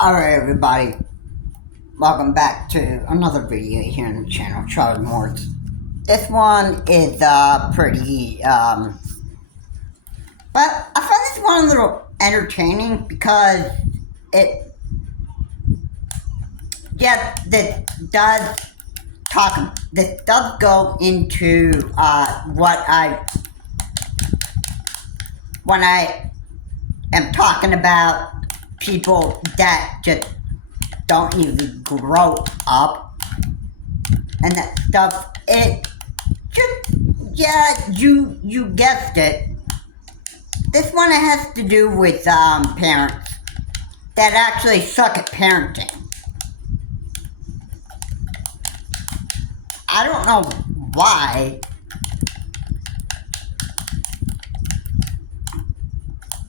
Alright everybody, welcome back to another video here on the channel, Charlie Morse. This one is pretty, but I find this one a little entertaining because it, this does go into, when I am talking about people that just don't even grow up and that stuff. It just, you guessed it. This one has to do with parents that actually suck at parenting. I don't know why.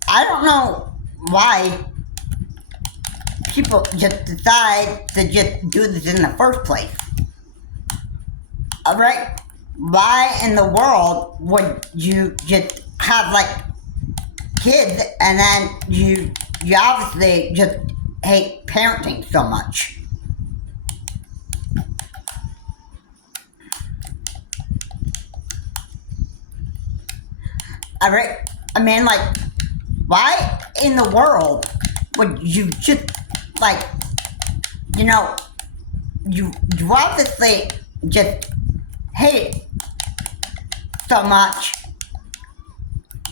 I don't know why people just decide to just do this in the first place. Alright? Why in the world would you just have like kids and then you obviously just hate parenting so much? Alright? I mean, like, why in the world would you just, like, you obviously just hate it so much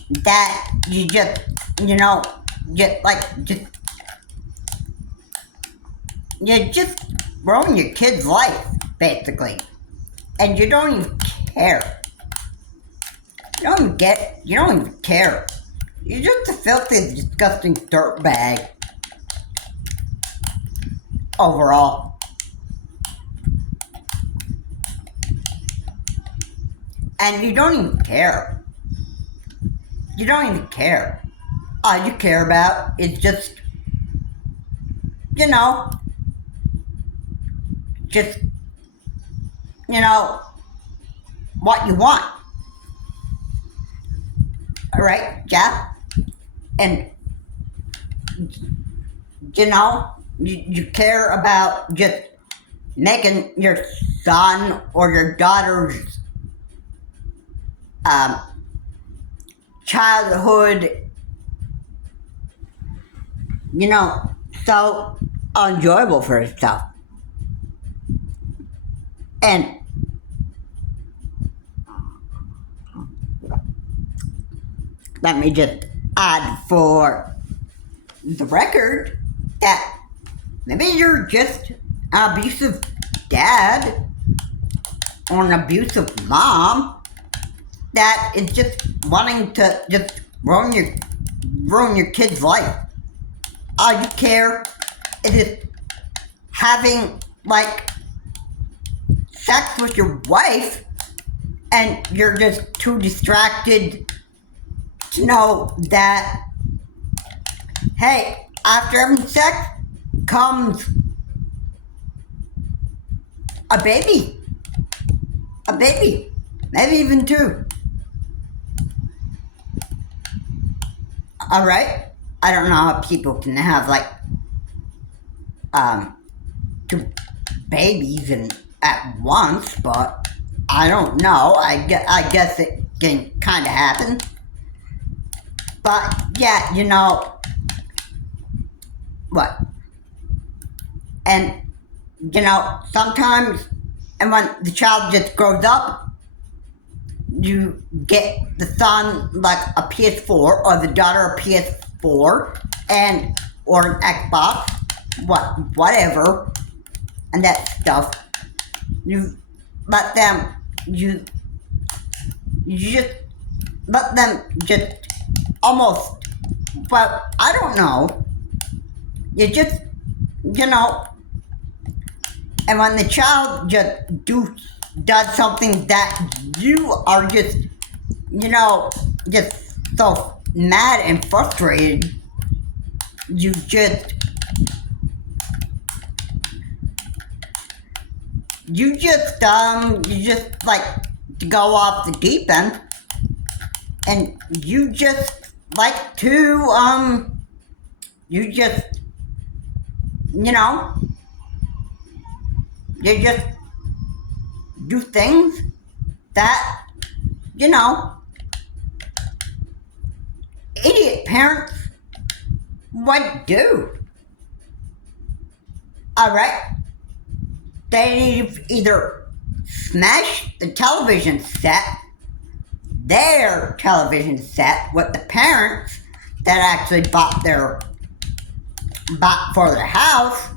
that you just, you just ruin your kid's life, basically. And you don't even care. You don't even care. You're just a filthy, disgusting dirtbag. Overall. And you don't even care. You don't even care. All you care about is just, what you want. Alright, yeah? And, you care about just making your son or your daughter's childhood, so enjoyable for itself. And let me just add for the record that maybe you're just an abusive dad or an abusive mom that is just wanting to just ruin your kid's life. All you care is just having, like, sex with your wife and you're just too distracted to know that, hey, after having sex comes a baby, maybe even two. Alright? I don't know how people can have like two babies at once, but I don't know. I guess it can kind of happen. But yeah, what? And sometimes, and when the child just grows up, you get the son like a PS4 or the daughter a PS4 or an Xbox, whatever, and that stuff. You let them, you just let them just almost, but I don't know. You just, and when the child just does something that you are just, just so mad and frustrated, you just like to go off the deep end, and you just like to, you just you know, they just do things that, you know, idiot parents would do. Alright? They've either smashed the television set, their television set, with the parents that actually bought for their house.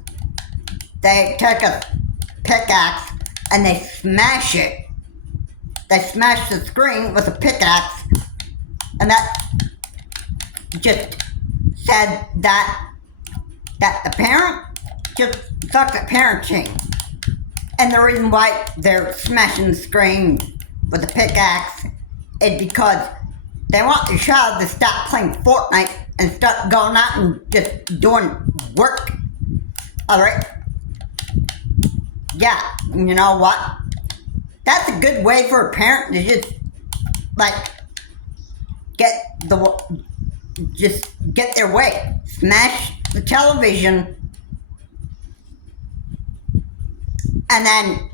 They take a pickaxe and they smash it. They smash the screen with a pickaxe, and that just said that the parent just sucks at parenting. And the reason why they're smashing the screen with a pickaxe is because they want the child to stop playing Fortnite and start going out and just doing work. Alright? Yeah, you know what? That's a good way for a parent to just, get their way. Smash the television, and then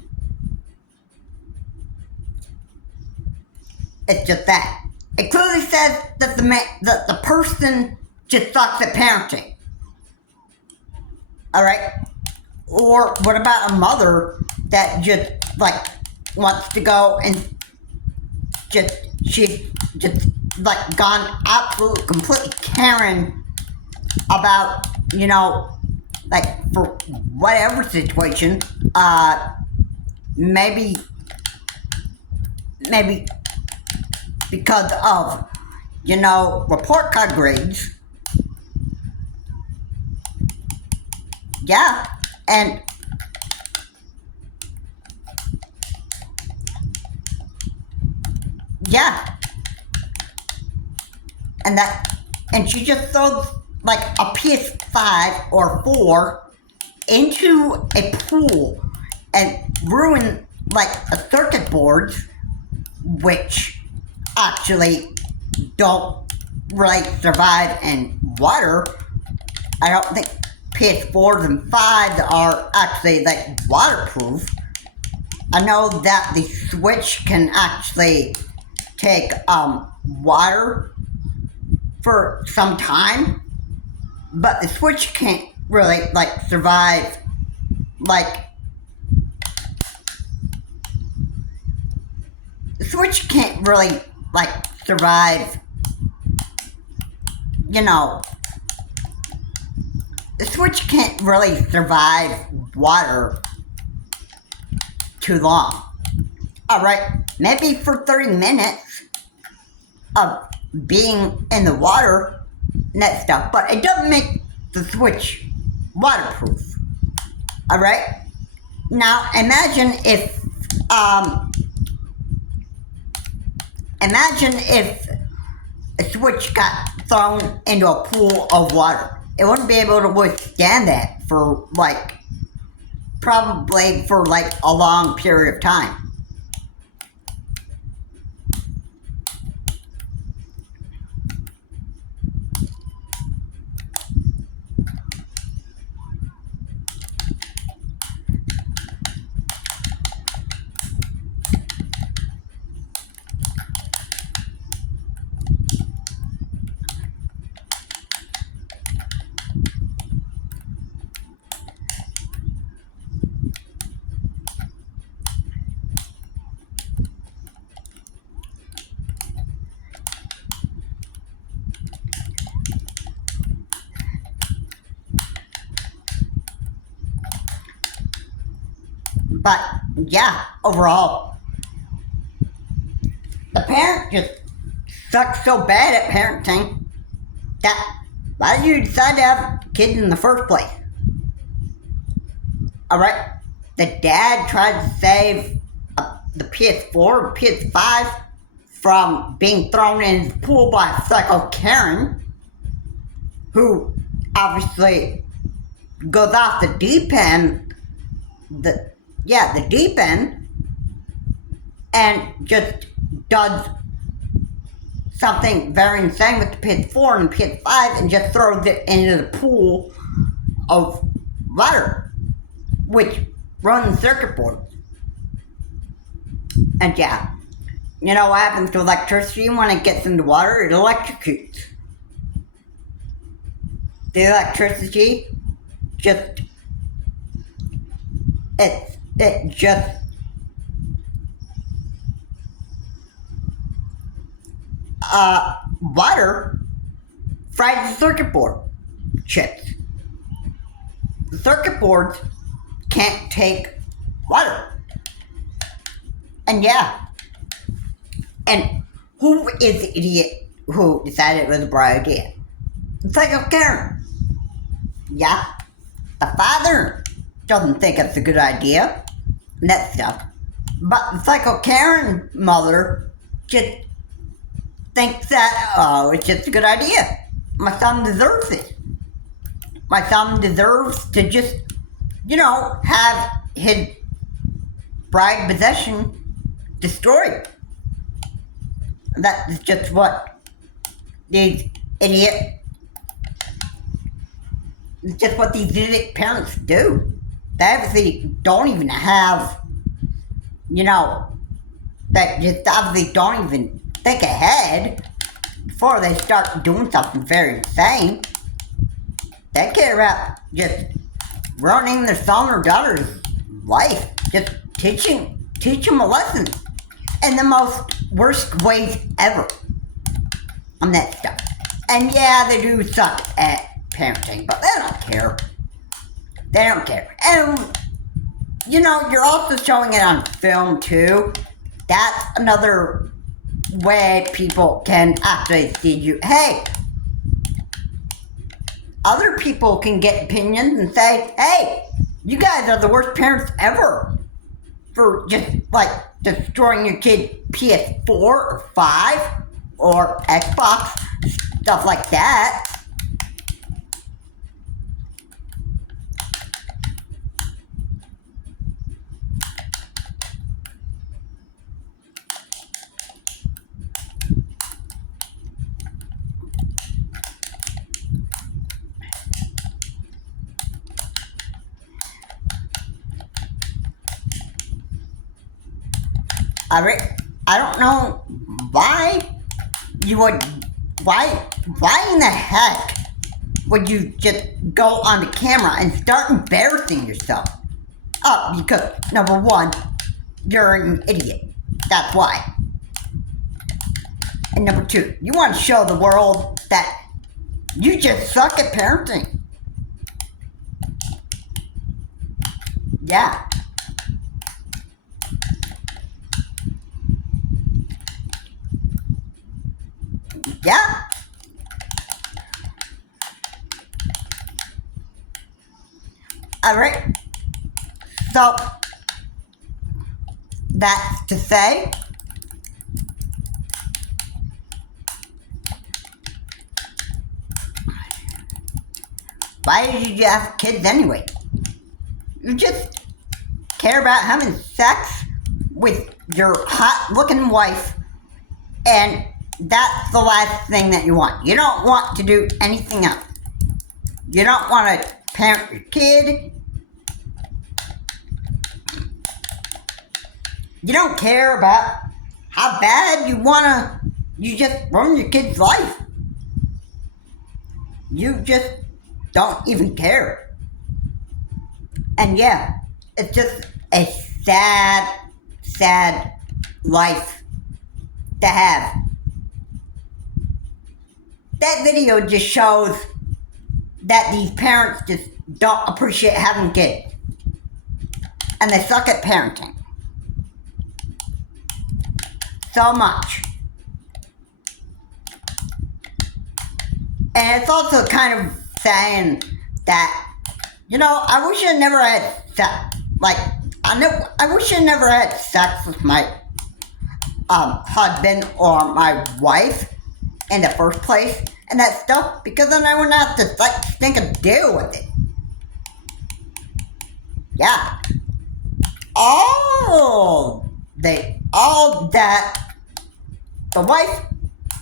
it's just that. It clearly says that the person just sucks at parenting. Alright? Or what about a mother that just, wants to go and she's just, gone absolutely, completely Karen about, for whatever situation, maybe because of, report card grades. Yeah, and yeah, and she just throws a PS5 or 4 into a pool and ruin a circuit boards, which actually don't really survive in water. I don't think PS4s and 5s are actually waterproof. I know that the Switch can actually take water for some time, but the Switch can't really survive the Switch can't really survive, the Switch can't really survive water too long. Alright, maybe for 30 minutes of being in the water and that stuff, but it doesn't make the Switch waterproof. Alright? Now imagine if a Switch got thrown into a pool of water. It wouldn't be able to withstand that for probably for a long period of time. But yeah, overall, the parent just sucks so bad at parenting that why did you decide to have kids in the first place? Alright, the dad tried to save the PS4 or PS5 from being thrown in the pool by a psycho Karen, who obviously goes off the deep end, the deep end, and just does something very insane with the PS4 and the PS5 and just throws it into the pool of water, which runs circuit boards. And yeah, you know what happens to electricity when it gets into water? It electrocutes. The electricity just, it just water fries the circuit board chips. The circuit boards can't take water. And yeah. And who is the idiot who decided it was a bright idea? Psycho Karen. Yeah. The father doesn't think it's a good idea. And that stuff. But the Psycho Karen mother just thinks that, oh, it's just a good idea. My son deserves it. My son deserves to just, have his bride possession destroyed. That's just what these idiot parents do. They obviously don't even have, that just obviously don't even think ahead before they start doing something very insane. They care about just ruining their son or daughter's life, just teach them a lesson in the most worst ways ever on that stuff. And yeah, they do suck at parenting, but they don't care. They don't care. And, you're also showing it on film too. That's another way people can actually see you. Hey, other people can get opinions and say, hey, you guys are the worst parents ever for just destroying your kid PS4 or 5 or Xbox, stuff like that. I don't know why why in the heck would you just go on the camera and start embarrassing yourself? Because number one, you're an idiot. That's why. And number two, you want to show the world that you just suck at parenting. Yeah. Yeah. Alright. So, that's to say, why did you have kids anyway? You just care about having sex with your hot looking wife, and that's the last thing that you want. You don't want to do anything else. You don't want to parent your kid. You don't care about how bad you just ruin your kid's life. You just don't even care. And yeah, it's just a sad, sad life to have. That video just shows that these parents just don't appreciate having kids. And they suck at parenting. So much. And it's also kind of saying that, I wish I never had sex. I wish I never had sex with my husband or my wife in the first place and that stuff, because then I wouldn't have to think and deal with it. Yeah. All that the wife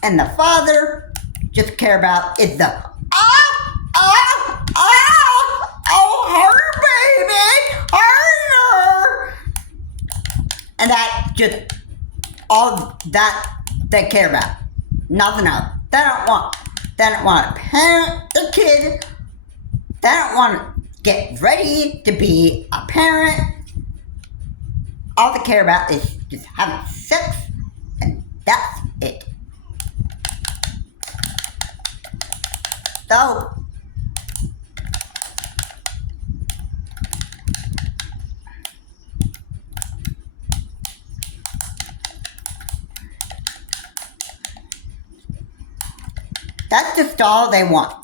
and the father just care about is the hurt just all that they care about. Nothing else. They don't want to parent the kid. They don't want to get ready to be a parent. All they care about is just having sex, and that's it. So, that's just all they want.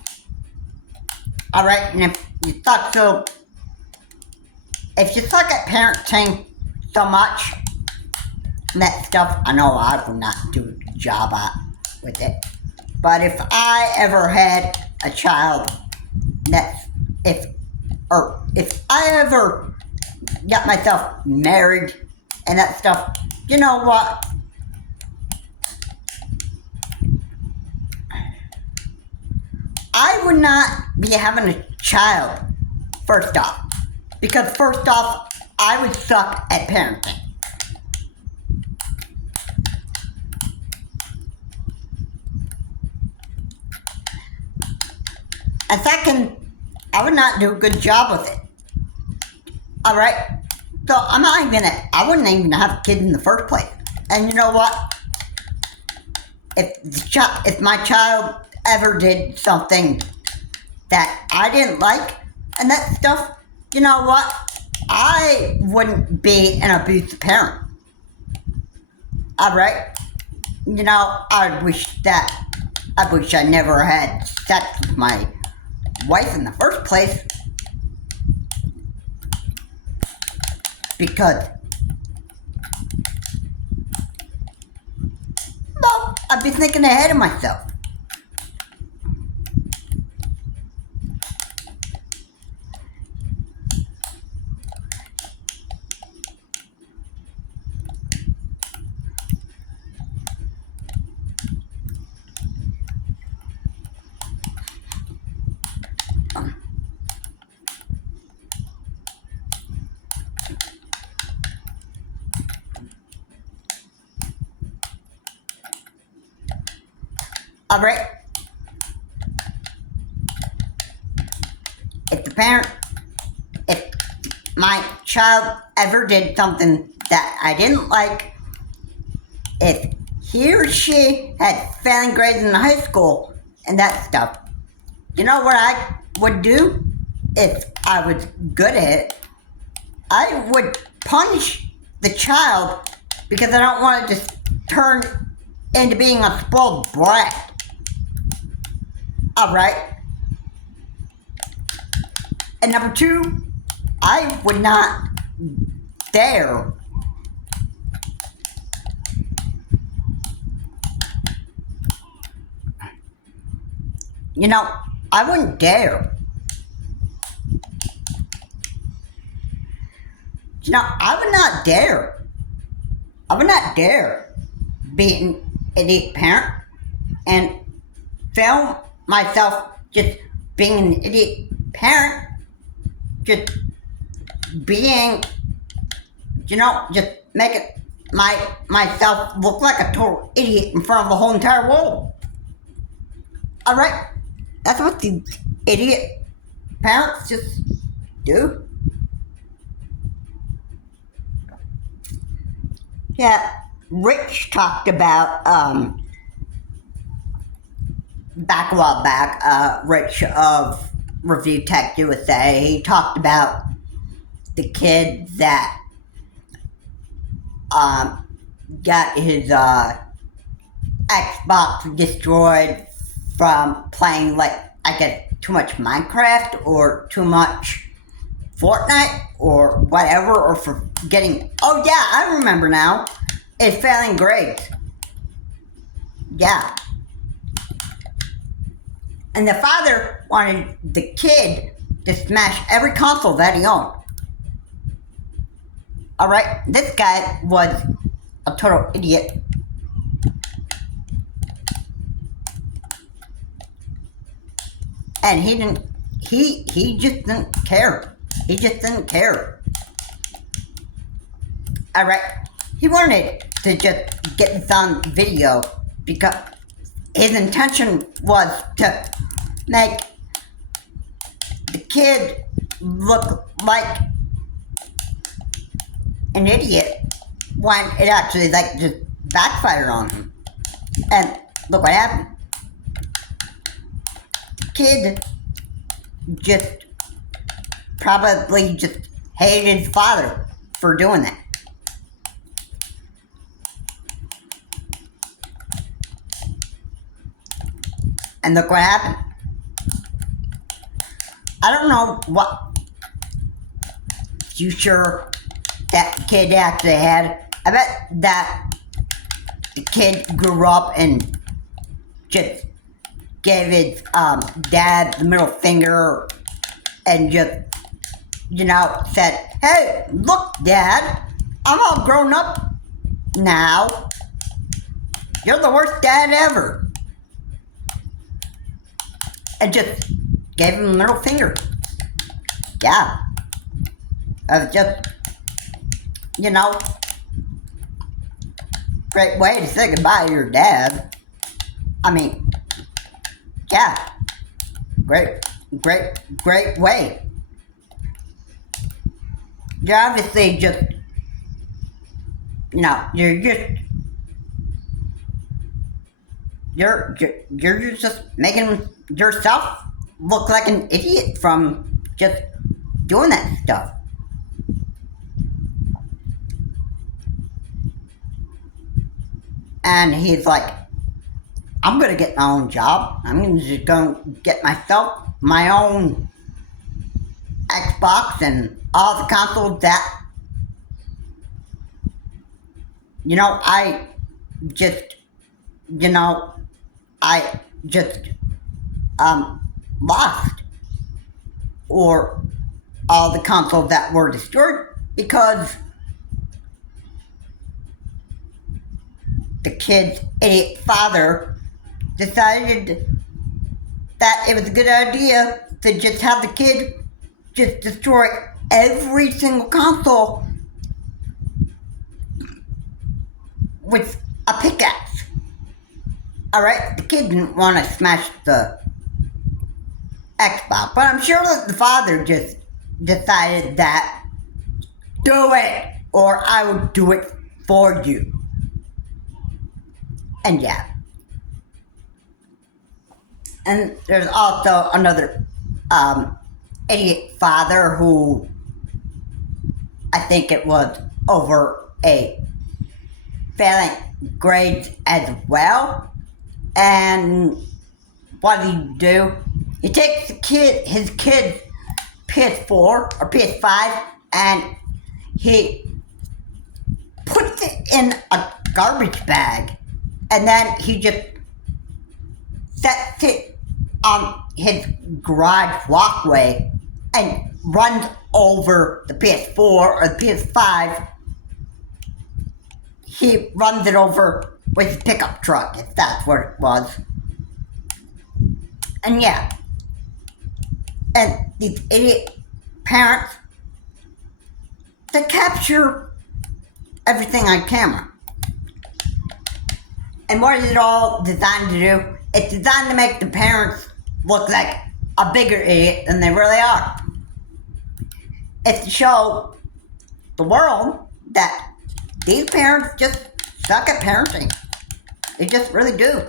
Alright, and if you suck at parenting so much, and that stuff, I know I would not do a good job with it. But if I ever had a child, if I ever got myself married and that stuff, you know what? I would not be having a child, first off. Because first off, I would suck at parenting. And second, I would not do a good job with it. Alright? So I wouldn't even have a kid in the first place. And you know what? If my child ever did something that I didn't like and that stuff, you know what? I wouldn't be an abusive parent. Alright? You know, I wish I never had sex with my wife in the first place. Because, well, I'd be thinking ahead of myself. Alright? If my child ever did something that I didn't like, if he or she had failing grades in high school and that stuff, you know what I would do if I was good at it? I would punish the child because I don't want to just turn into being a spoiled brat. Alright. And number two, I would not dare I wouldn't dare. I would not dare. I would not dare be an idiot parent and film myself just being an idiot parent, just being, just making myself look like a total idiot in front of the whole entire world. Alright? That's what the idiot parents just do. Yeah, Rich talked about, back a while back, Rich of Review Tech USA, he talked about the kid that got his Xbox destroyed from playing, I guess, too much Minecraft or too much Fortnite or whatever, or for getting, oh yeah, I remember now, is failing grades. Yeah. And the father wanted the kid to smash every console that he owned. Alright, this guy was a total idiot. And he just didn't care. He just didn't care. Alright, he wanted to just get this on video because his intention was to make the kid look like an idiot when it actually like just backfired on him. And look what happened. Kid just probably just hated his father for doing that. And look what happened. I don't know what future that kid actually had. I bet that the kid grew up and just gave his dad the middle finger and just, said, "Hey, look, Dad, I'm all grown up now. You're the worst dad ever." And just gave him the middle finger. Yeah. That was just, great way to say goodbye to your dad. I mean, yeah. Great way. You're obviously just, you're just making yourself look like an idiot from just doing that stuff. And he's like, I'm gonna get my own job. I'm gonna just go get myself my own Xbox and all the consoles that, I just lost, or all the consoles that were destroyed because the kid's idiot father decided that it was a good idea to just have the kid just destroy every single console with a pickaxe. Alright, the kid didn't want to smash the Xbox, but I'm sure that the father just decided that, do it, or I will do it for you. And yeah. And there's also another idiot father who, I think it was over a failing grades as well. And what did he do? He takes his kid's PS4 or PS5 and he puts it in a garbage bag. And then he just sets it on his garage walkway and runs over the PS4 or the PS5. He runs it over with his pickup truck, if that's what it was. And yeah. And these idiot parents, they capture everything on camera. And what is it all designed to do? It's designed to make the parents look like a bigger idiot than they really are. It's to show the world that these parents just suck at parenting. They just really do.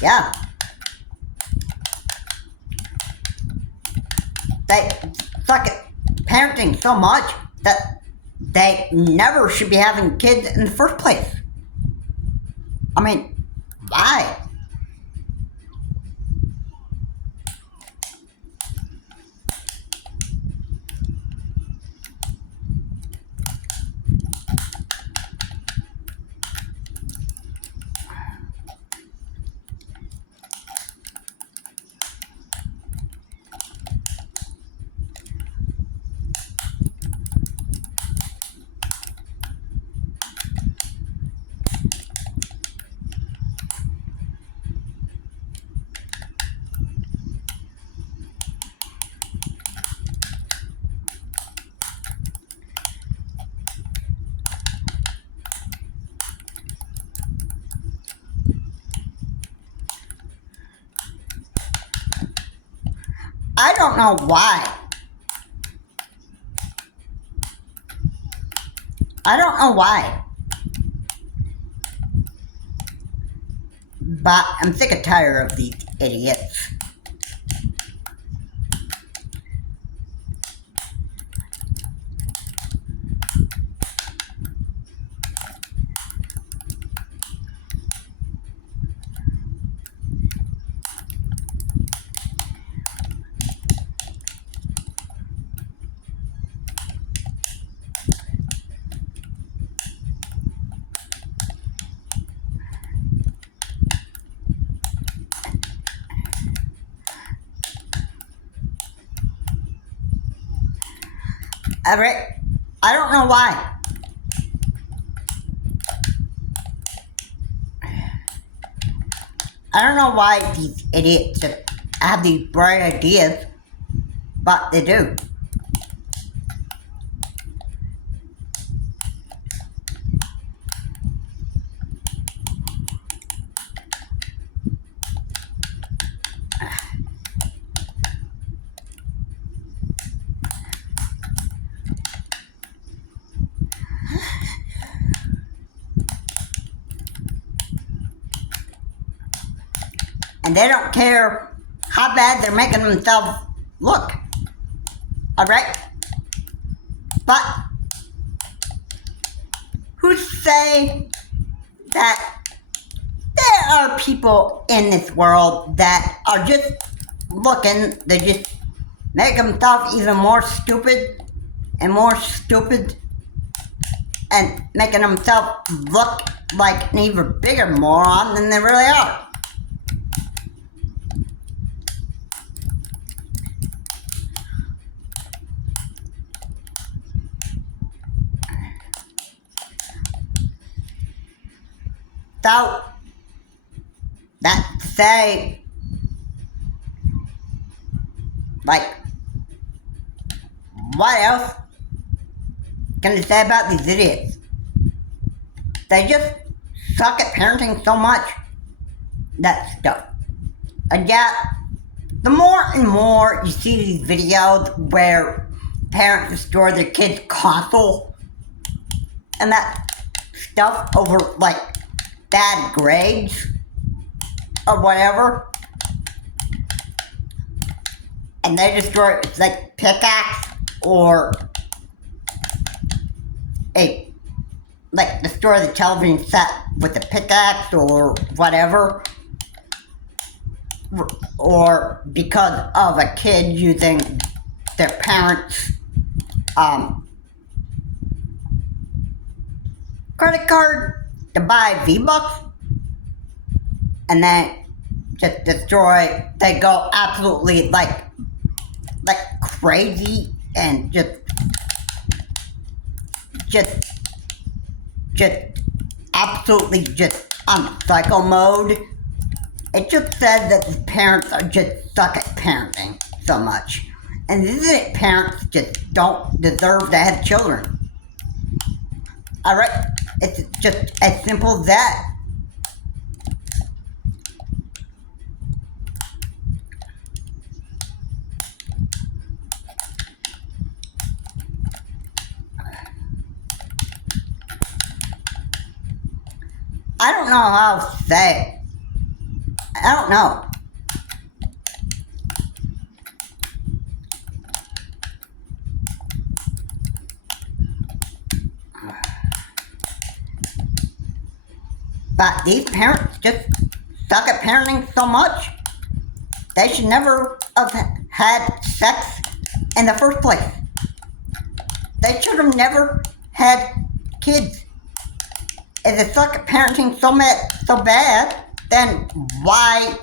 Yeah. They suck at parenting so much that they never should be having kids in the first place. I mean, why? I don't know why. I don't know why. But I'm sick and tired of these idiots. I don't know why. I don't know why these idiots just have these bright ideas, but they do. And they don't care how bad they're making themselves look. Alright? But who say that there are people in this world that are just looking to just make themselves even more stupid and more stupid and making themselves look like an even bigger moron than they really are? So, that's to say, like, what else can I say about these idiots? They just suck at parenting so much. That stuff. And yet, the more and more you see these videos where parents destroy their kids' console and that stuff over, like, bad grades or whatever, and they destroy it's like pickaxe or destroy the television set with a pickaxe or whatever, or because of a kid using their parents' credit card to buy V-Bucks, and then just destroy. They go absolutely like crazy and just absolutely just on psycho mode. It just says that the parents are just suck at parenting so much, and these parents just don't deserve to have children. Alright? It's just as simple as that. I don't know how to say it. I don't know. But these parents just suck at parenting so much, they should never have had sex in the first place. They should have never had kids. If they suck at parenting so bad, then why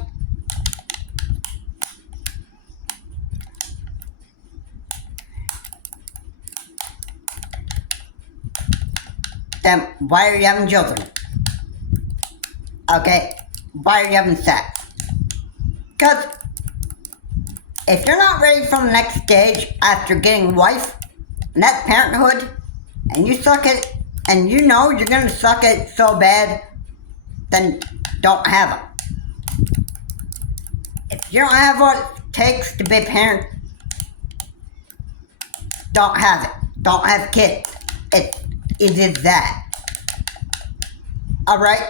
are you having children? Okay, why are you having sex? Because if you're not ready for the next stage after getting a wife, and that's parenthood, and you suck it, and you know you're gonna suck it so bad, then don't have them. If you don't have takes to be a parent, don't have it. Don't have kids. It is that. Alright?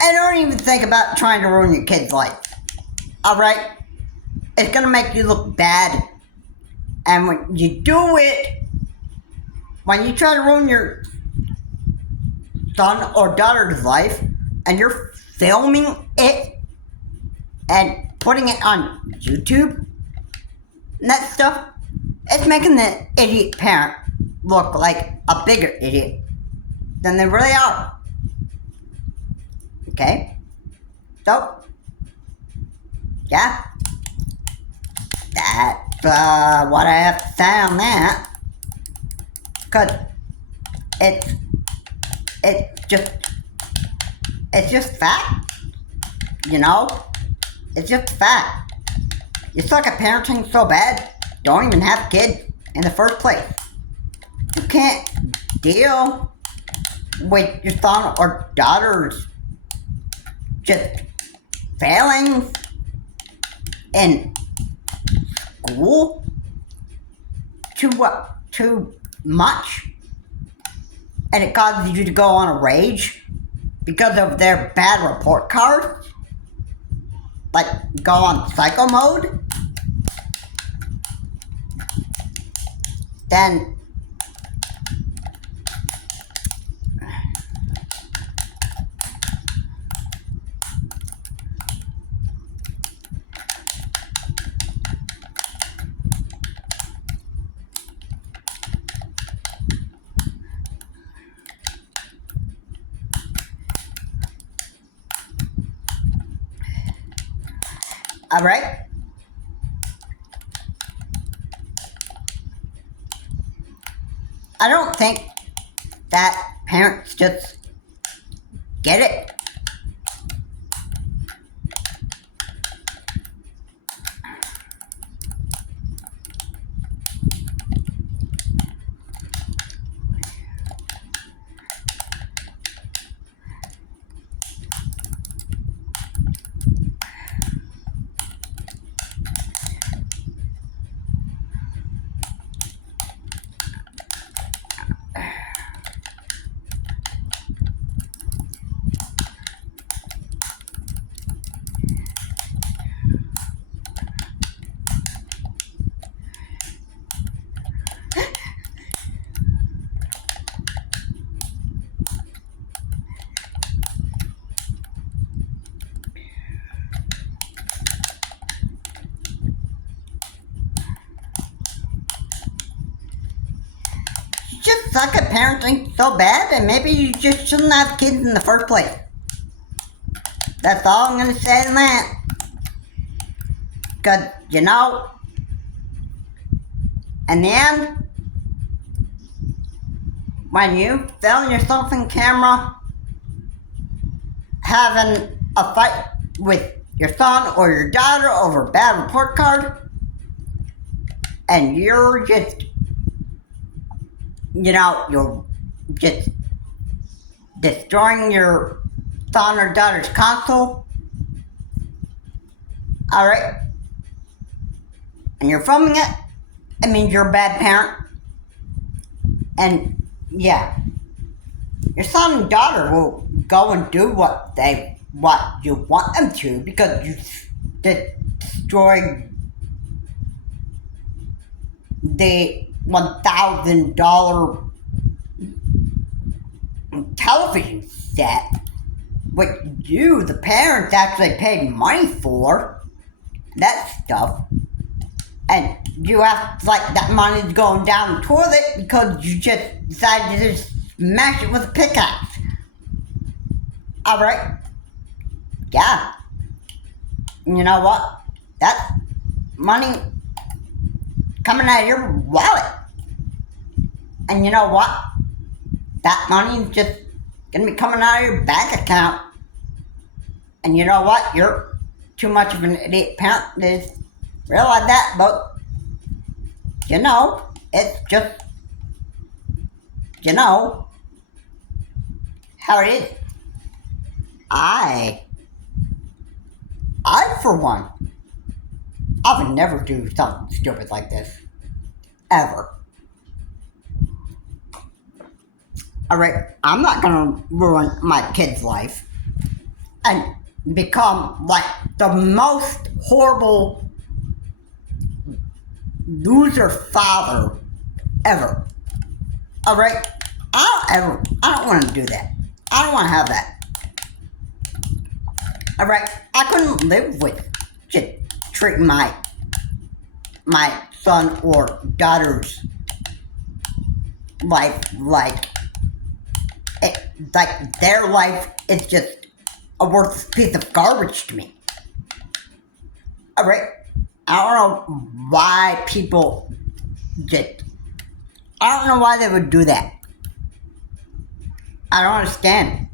And don't even think about trying to ruin your kid's life. Alright? It's gonna make you look bad. And when you do it, when you try to ruin your son or daughter's life, and you're filming it and putting it on YouTube and that stuff, it's making the idiot parent look like a bigger idiot than they really are. Okay? So, yeah. That's what I have to say on that. Because it's just fact. You know? It's just fact. You suck at parenting so bad, don't even have kids in the first place. You can't deal with your son or daughter's just failing in school too much, and it causes you to go on a rage because of their bad report cards, like go on psycho mode, then alright? I don't think that parents just get it. Just suck at parenting so bad, and maybe you just shouldn't have kids in the first place. That's all I'm gonna say on that. Cause, you know, in the end, when you film yourself in camera having a fight with your son or your daughter over a bad report card, and you're just, you know, you're just destroying your son or daughter's console, alright, and you're filming it, it means you're a bad parent. And yeah, your son and daughter will go and do what you want them to, because you destroyed the $1,000 television set, which you, the parents, actually paid money for, that stuff, and you act like that money's going down the toilet because you just decided to just smash it with a pickaxe. Alright? Yeah. You know what? That's money coming out of your wallet. And you know what? That money's just gonna be coming out of your bank account. And you know what? You're too much of an idiot parent to realize that, but you know, it's just, you know, how it is. I for one, I would never do something stupid like this. Ever. Alright, I'm not gonna ruin my kid's life and become like the most horrible loser father ever. Alright? I don't want to do that. I don't want to have that. Alright? I couldn't live with just treating my son or daughter's life like their life is just a worthless piece of garbage to me. Alright? I don't know why people just, I don't know why they would do that. I don't understand.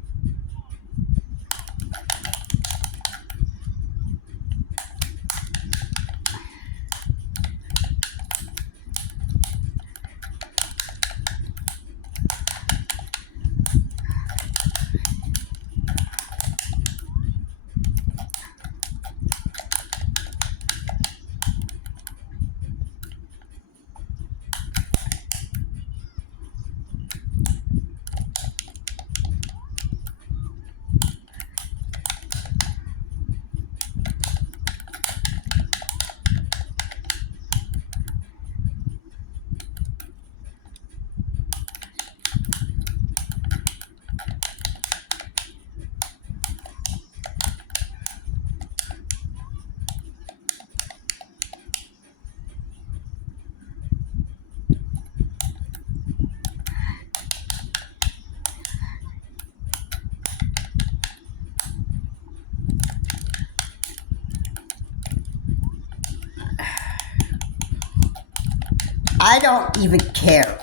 I don't even care.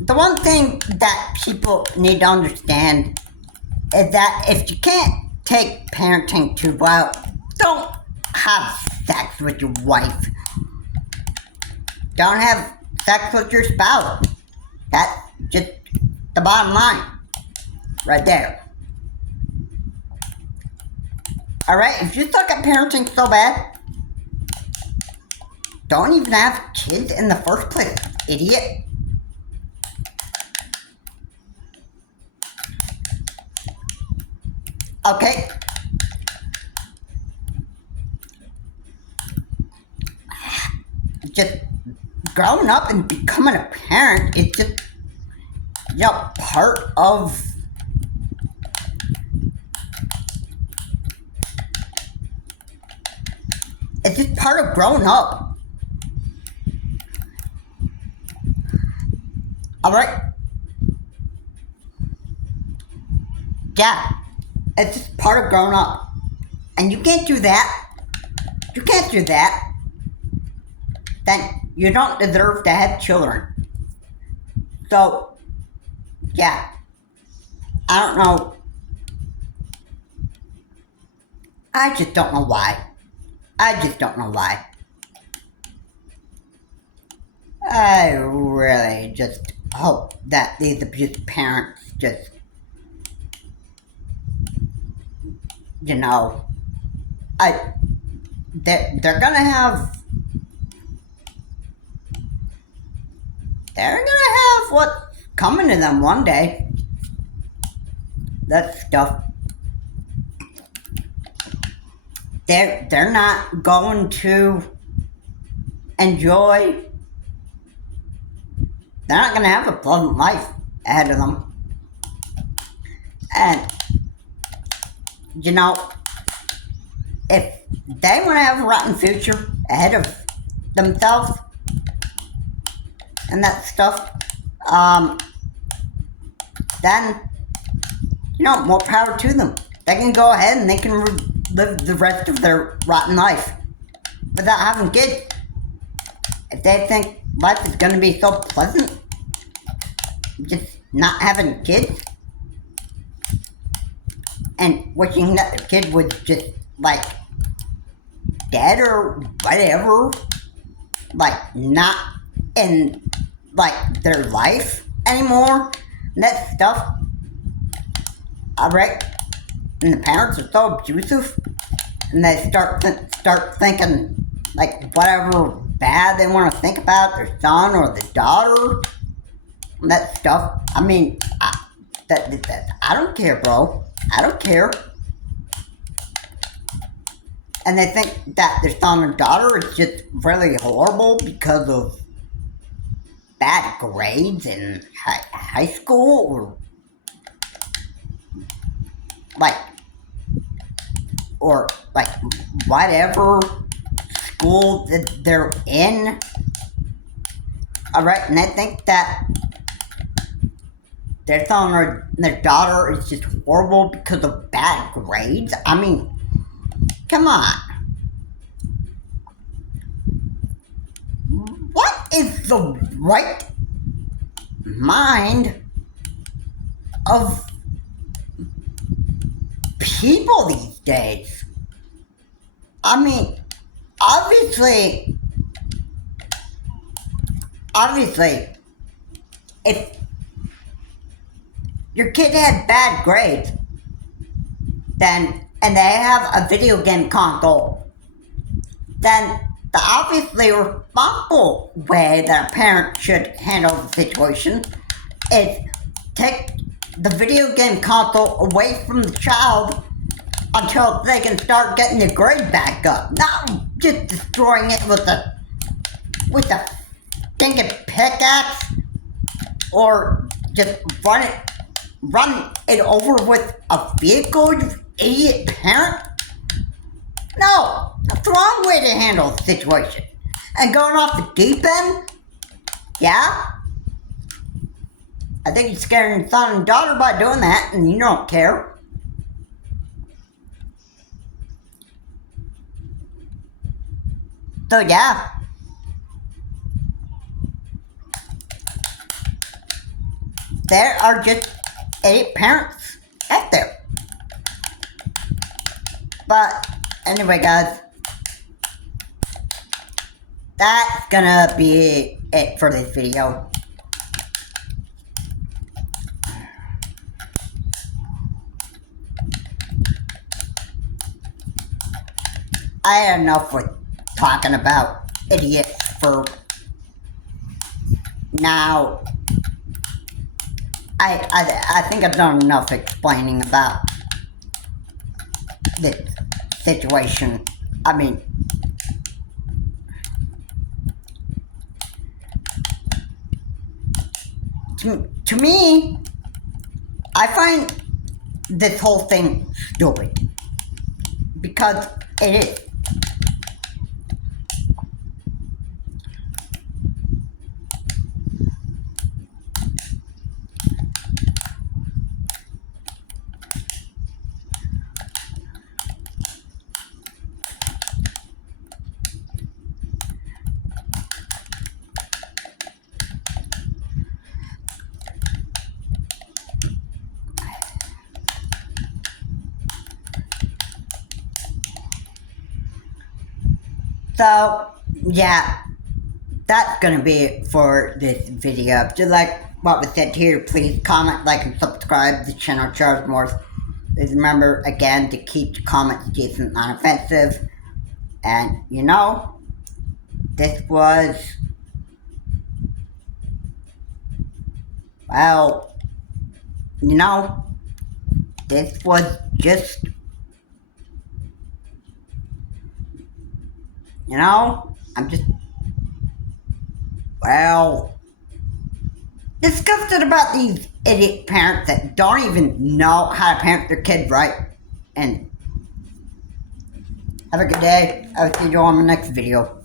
The one thing that people need to understand is that if you can't take parenting too well, don't have sex with your wife. Don't have sex with your spouse. That's just the bottom line. Right there. Alright, if you suck at parenting so bad, don't even have kids in the first place, idiot. Okay? Just growing up and becoming a parent is just, part of it's just part of growing up. Alright? Yeah. It's just part of growing up. And you can't do that. You can't do that. Then you don't deserve to have children. So, yeah. I don't know. I just don't know why. I just don't know why. I really just hope that these abusive parents just, they're gonna have what's coming to them one day. That stuff. They're not going to enjoy. They're not going to have a pleasant life ahead of them. And, if they want to have a rotten future ahead of themselves and that stuff, then, more power to them. They can go ahead and they can live the rest of their rotten life without having kids. If they think life is going to be so pleasant, just not having kids, and wishing that the kid was just, dead or whatever, not in, their life anymore. And that stuff, alright, and the parents are so abusive, and they start thinking, like, whatever bad they want to think about their son or the daughter, and that stuff. I mean, I don't care, bro. I don't care. And they think that their son or daughter is just really horrible because of bad grades in high school, or like whatever school that they're in. Alright, and they think that their son or their daughter is just horrible because of bad grades. I mean, come on. What is the right mind of people these days? I mean, obviously, if your kid had bad grades, then, and they have a video game console, then the obviously responsible way that a parent should handle the situation is take the video game console away from the child until they can start getting the grade back up. Not just destroying it with a stinking pickaxe, or just run it over with a vehicle, you idiot parent. No, that's the wrong way to handle the situation. And going off the deep end, yeah, I think you're scaring your son and daughter by doing that, and you don't care. So yeah, there are just idiot parents out there. But anyway, guys, that's gonna be it for this video. I had enough with talking about idiots for now. I think I've done enough explaining about this situation. I mean, to me, I find this whole thing stupid, because it is. So, yeah, that's gonna be it for this video. If you like what was said here, please comment, like, and subscribe to the channel Charles Morse. Please remember, again, to keep the comments decent, non-offensive. And, you know, this was, well, you know, this was just, you know, I'm just, well, disgusted about these idiot parents that don't even know how to parent their kid right. And have a good day. I will see you on the next video.